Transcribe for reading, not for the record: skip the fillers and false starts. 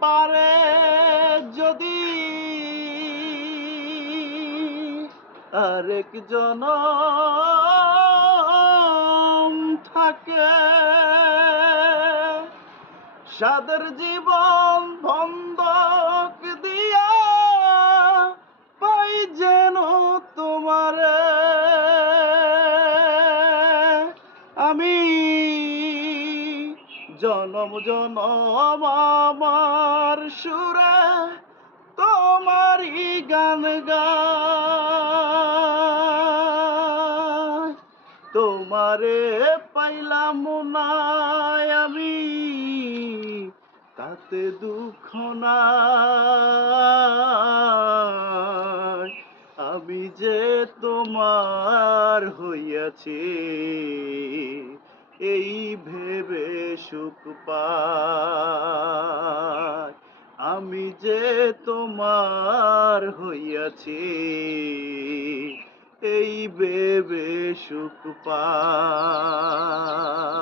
পারে যদি আরেক জনম থাকে, সাদের জীবন বন্ধক দিয়া পাই যেন তোমারে আমি। জনম জনম আমার সুরে তোমারই গান গাই। তোমারে পাইলাম না আমি, তাতে দুঃখ নাই। আমি যে তোমার হইয়াছি এই ভেবে সুখ পাই। আমি যে তোমার হইয়াছি এই ভেবে সুখ পাই।